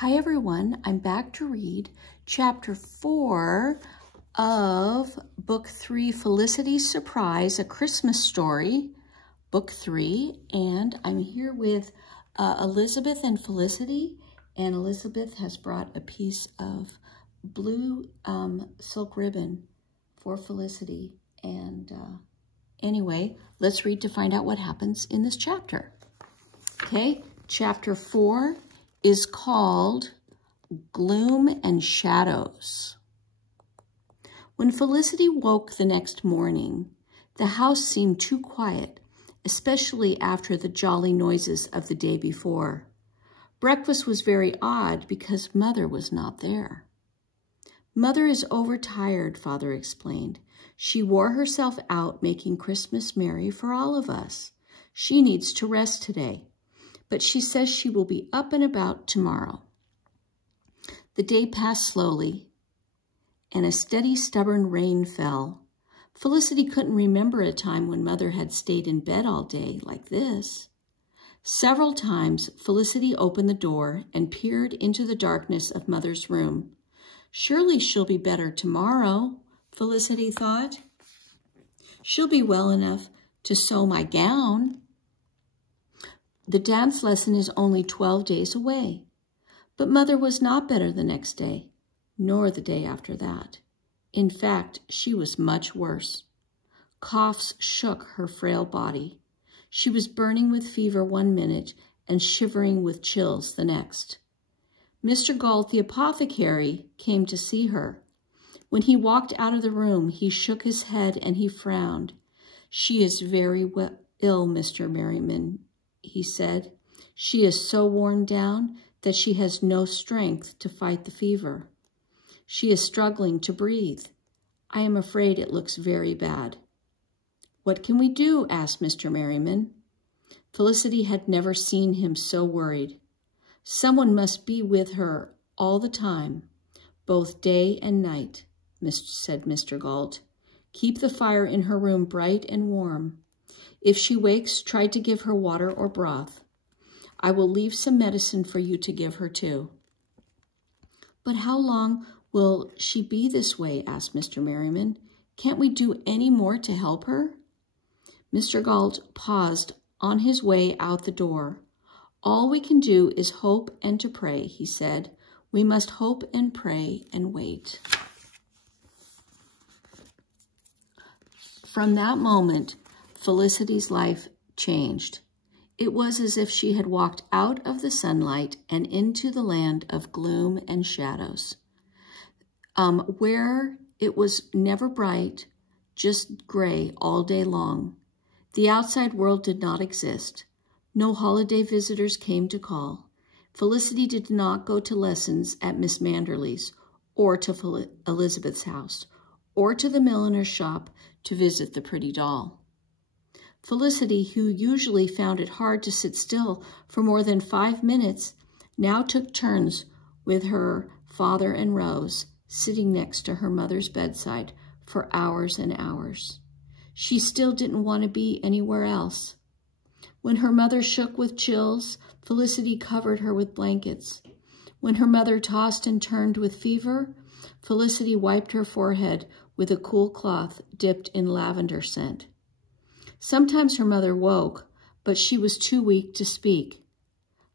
Hi everyone, I'm back to read chapter 4 of book 3, Felicity's Surprise, A Christmas Story, book 3, and I'm here with Elizabeth and Felicity, and Elizabeth has brought a piece of blue silk ribbon for Felicity, and anyway, let's read to find out what happens in this chapter. Okay, chapter 4 is called Gloom and Shadows. When Felicity woke the next morning, the house seemed too quiet, especially after the jolly noises of the day before. Breakfast was very odd because Mother was not there. Mother is overtired, Father explained. She wore herself out making Christmas merry for all of us. She needs to rest today, but she says she will be up and about tomorrow. The day passed slowly, and a steady, stubborn rain fell. Felicity couldn't remember a time when Mother had stayed in bed all day like this. Several times, Felicity opened the door and peered into the darkness of Mother's room. Surely she'll be better tomorrow, Felicity thought. She'll be well enough to sew my gown. The dance lesson is only 12 days away. But Mother was not better the next day, nor the day after that. In fact, she was much worse. Coughs shook her frail body. She was burning with fever one minute and shivering with chills the next. Mr. Galt, the apothecary, came to see her. When he walked out of the room, he shook his head and he frowned. "She is very ill, Mr. Merriman," he said. "She is so worn down that she has no strength to fight the fever. She is struggling to breathe. I am afraid it looks very bad." "What can we do?" asked Mr. Merriman. Felicity had never seen him so worried. "Someone must be with her all the time, both day and night," said Mr. Galt. "Keep the fire in her room bright and warm. If she wakes, try to give her water or broth. I will leave some medicine for you to give her too." "But how long will she be this way?" asked Mr. Merriman. "Can't we do any more to help her?" Mr. Galt paused on his way out the door. "All we can do is hope and to pray," he said. "We must hope and pray and wait." From that moment, Felicity's life changed. It was as if she had walked out of the sunlight and into the land of gloom and shadows, where it was never bright, just gray all day long. The outside world did not exist. No holiday visitors came to call. Felicity did not go to lessons at Miss Manderley's or to Elizabeth's house or to the milliner's shop to visit the pretty doll. Felicity, who usually found it hard to sit still for more than 5 minutes, now took turns with her father and Rose, sitting next to her mother's bedside for hours and hours. She still didn't want to be anywhere else. When her mother shook with chills, Felicity covered her with blankets. When her mother tossed and turned with fever, Felicity wiped her forehead with a cool cloth dipped in lavender scent. Sometimes her mother woke, but she was too weak to speak.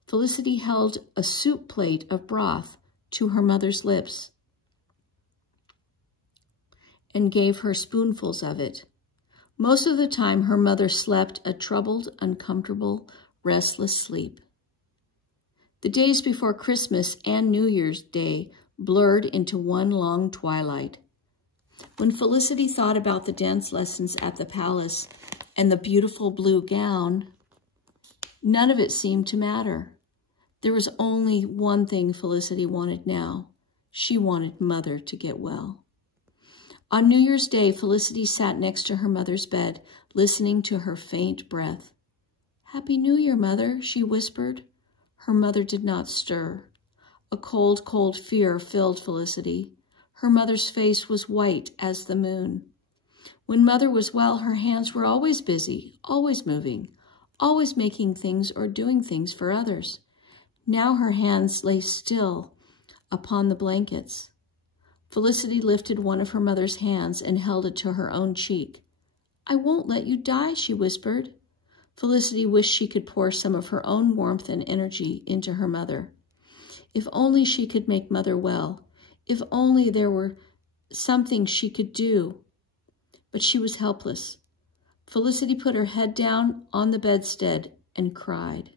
Felicity held a soup plate of broth to her mother's lips and gave her spoonfuls of it. Most of the time, her mother slept a troubled, uncomfortable, restless sleep. The days before Christmas and New Year's Day blurred into one long twilight. When Felicity thought about the dance lessons at the palace and the beautiful blue gown, none of it seemed to matter. There was only one thing Felicity wanted now. She wanted Mother to get well. On New Year's Day, Felicity sat next to her mother's bed, listening to her faint breath. "Happy New Year, Mother," she whispered. Her mother did not stir. A cold, cold fear filled Felicity. Her mother's face was white as the moon. When Mother was well, her hands were always busy, always moving, always making things or doing things for others. Now her hands lay still upon the blankets. Felicity lifted one of her mother's hands and held it to her own cheek. "I won't let you die," she whispered. Felicity wished she could pour some of her own warmth and energy into her mother. If only she could make Mother well. If only there were something she could do. But she was helpless. Felicity put her head down on the bedstead and cried.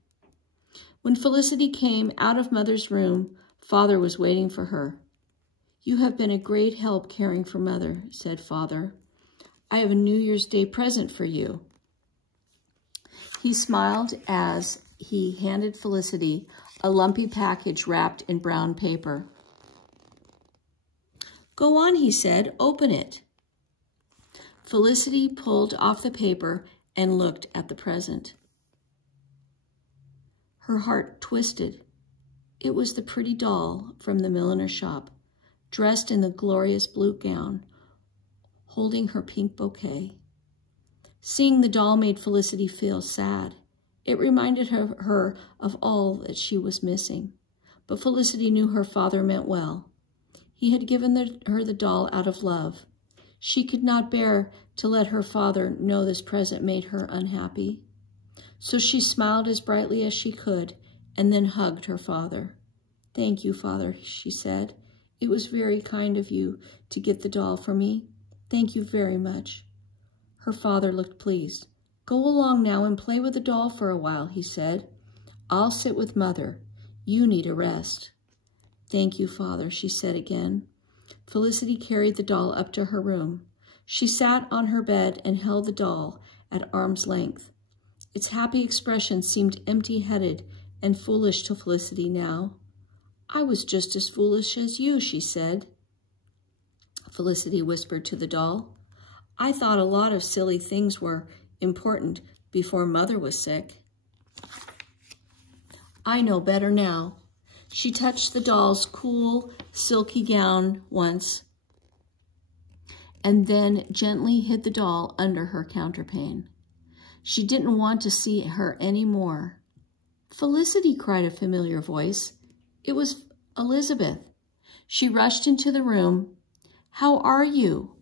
When Felicity came out of Mother's room, Father was waiting for her. "You have been a great help caring for Mother," said Father. "I have a New Year's Day present for you." He smiled as he handed Felicity a lumpy package wrapped in brown paper. "Go on," he said. "Open it." Felicity pulled off the paper and looked at the present. Her heart twisted. It was the pretty doll from the milliner's shop, dressed in the glorious blue gown, holding her pink bouquet. Seeing the doll made Felicity feel sad. It reminded her of all that she was missing. But Felicity knew her father meant well. He had given her the doll out of love. She could not bear to let her father know this present made her unhappy. So she smiled as brightly as she could and then hugged her father. "Thank you, Father," she said. "It was very kind of you to get the doll for me. Thank you very much." Her father looked pleased. "Go along now and play with the doll for a while," he said. "I'll sit with Mother. You need a rest." "Thank you, Father," she said again. Felicity carried the doll up to her room. She sat on her bed and held the doll at arm's length. Its happy expression seemed empty-headed and foolish to Felicity now. "I was just as foolish as you," she said. Felicity whispered to the doll. "I thought a lot of silly things were important before Mother was sick. I know better now." She touched the doll's cool, silky gown once, and then gently hid the doll under her counterpane. She didn't want to see her any more. "Felicity," cried a familiar voice. It was Elizabeth. She rushed into the room. "How are you?"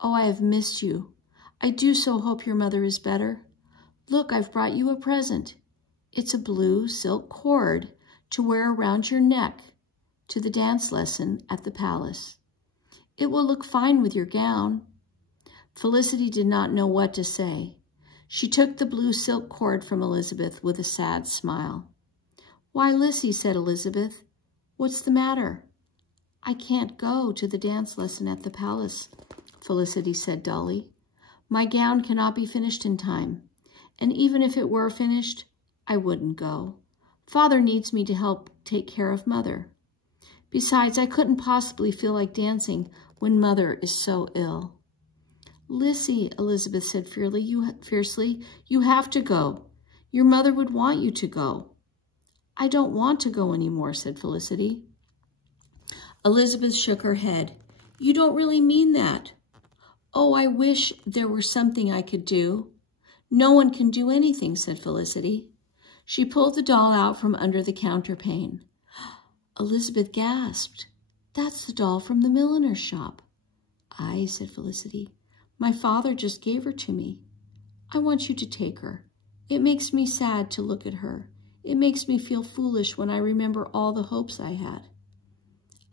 "Oh, I have missed you. I do so hope your mother is better. Look, I've brought you a present. It's a blue silk cord to wear around your neck to the dance lesson at the palace. It will look fine with your gown." Felicity did not know what to say. She took the blue silk cord from Elizabeth with a sad smile. "Why, Lissy," said Elizabeth, "what's the matter?" "I can't go to the dance lesson at the palace," Felicity said dully. "My gown cannot be finished in time, and even if it were finished, I wouldn't go. Father needs me to help take care of Mother. Besides, I couldn't possibly feel like dancing when Mother is so ill." "Lissy," Elizabeth said fiercely, "you have to go. Your mother would want you to go." "I don't want to go anymore," said Felicity. Elizabeth shook her head. "You don't really mean that." "Oh, I wish there were something I could do." "No one can do anything," said Felicity. She pulled the doll out from under the counterpane. Elizabeth gasped. "That's the doll from the milliner's shop." "Aye," said Felicity. "My father just gave her to me. I want you to take her. It makes me sad to look at her. It makes me feel foolish when I remember all the hopes I had."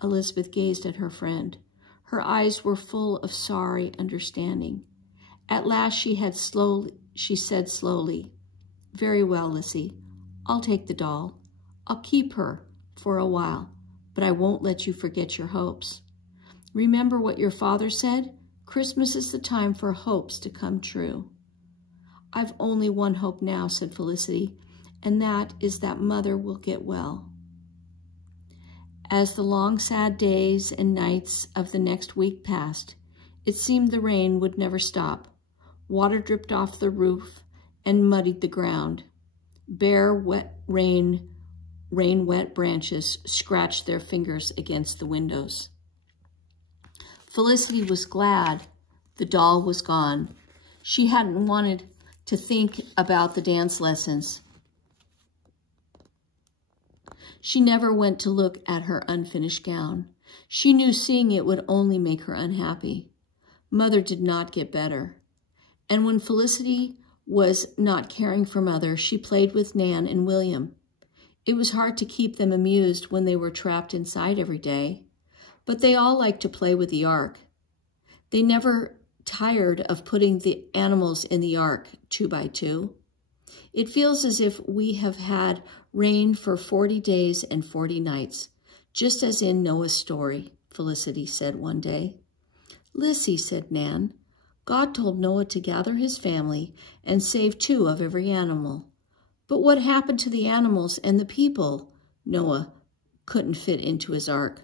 Elizabeth gazed at her friend. Her eyes were full of sorry understanding. At last she said slowly, "Very well, Lissy. I'll take the doll. I'll keep her for a while, but I won't let you forget your hopes. Remember what your father said? Christmas is the time for hopes to come true." "I've only one hope now," said Felicity, "and that is that Mother will get well." As the long, sad days and nights of the next week passed, it seemed the rain would never stop. Water dripped off the roof and muddied the ground. Bare, rain-wet branches scratched their fingers against the windows. Felicity was glad the doll was gone. She hadn't wanted to think about the dance lessons. She never went to look at her unfinished gown. She knew seeing it would only make her unhappy. Mother did not get better. And when Felicity was not caring for Mother, she played with Nan and William. It was hard to keep them amused when they were trapped inside every day, but they all liked to play with the ark. They never tired of putting the animals in the ark 2 by 2. It feels as if we have had rain for 40 days and 40 nights, just as in Noah's story, Felicity said one day. Lissy, said Nan, God told Noah to gather his family and save 2 of every animal. But what happened to the animals and the people Noah couldn't fit into his ark?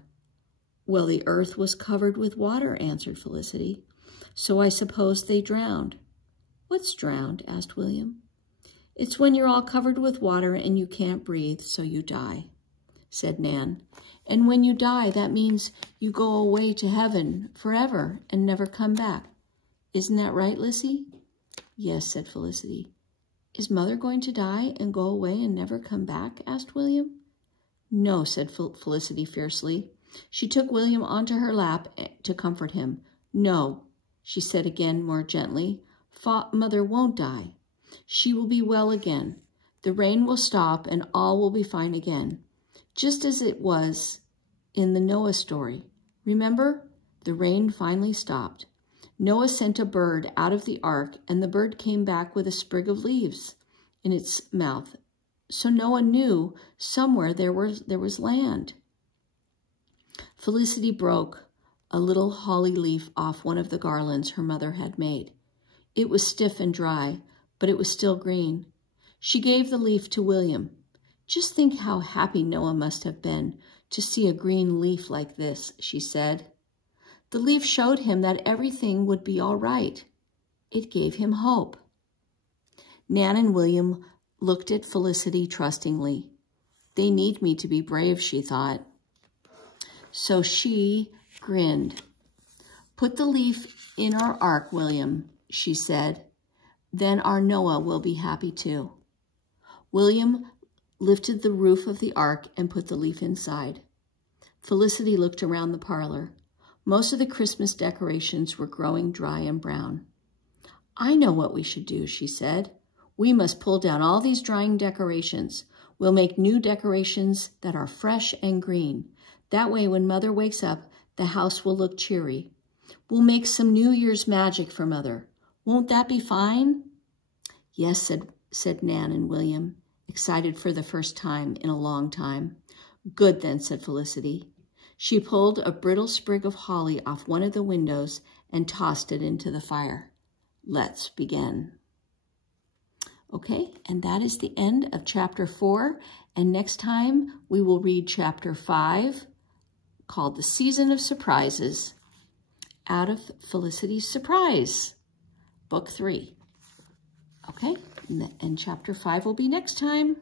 Well, the earth was covered with water, answered Felicity. So I suppose they drowned. What's drowned? Asked William. It's when you're all covered with water and you can't breathe, so you die, said Nan. And when you die, that means you go away to heaven forever and never come back. Isn't that right, Lissy? Yes, said Felicity. Is Mother going to die and go away and never come back? Asked William. No, said Felicity fiercely. She took William onto her lap to comfort him. No, she said again more gently. Mother won't die. She will be well again. The rain will stop and all will be fine again, just as it was in the Noah story. Remember? The rain finally stopped. Noah sent a bird out of the ark, and the bird came back with a sprig of leaves in its mouth. So Noah knew somewhere there was land. Felicity broke a little holly leaf off one of the garlands her mother had made. It was stiff and dry, but it was still green. She gave the leaf to William. Just think how happy Noah must have been to see a green leaf like this, she said. The leaf showed him that everything would be all right. It gave him hope. Nan and William looked at Felicity trustingly. They need me to be brave, she thought. So she grinned. Put the leaf in our ark, William, she said. Then our Noah will be happy too. William lifted the roof of the ark and put the leaf inside. Felicity looked around the parlor. Most of the Christmas decorations were growing dry and brown. I know what we should do, she said. We must pull down all these drying decorations. We'll make new decorations that are fresh and green. That way, when Mother wakes up, the house will look cheery. We'll make some New Year's magic for Mother. Won't that be fine? Yes, said Nan and William, excited for the first time in a long time. Good then, said Felicity. She pulled a brittle sprig of holly off one of the windows and tossed it into the fire. Let's begin. Okay, and that is the end of chapter 4. And next time we will read chapter 5, called The Season of Surprises, out of Felicity's Surprise, book 3. Okay, and chapter 5 will be next time.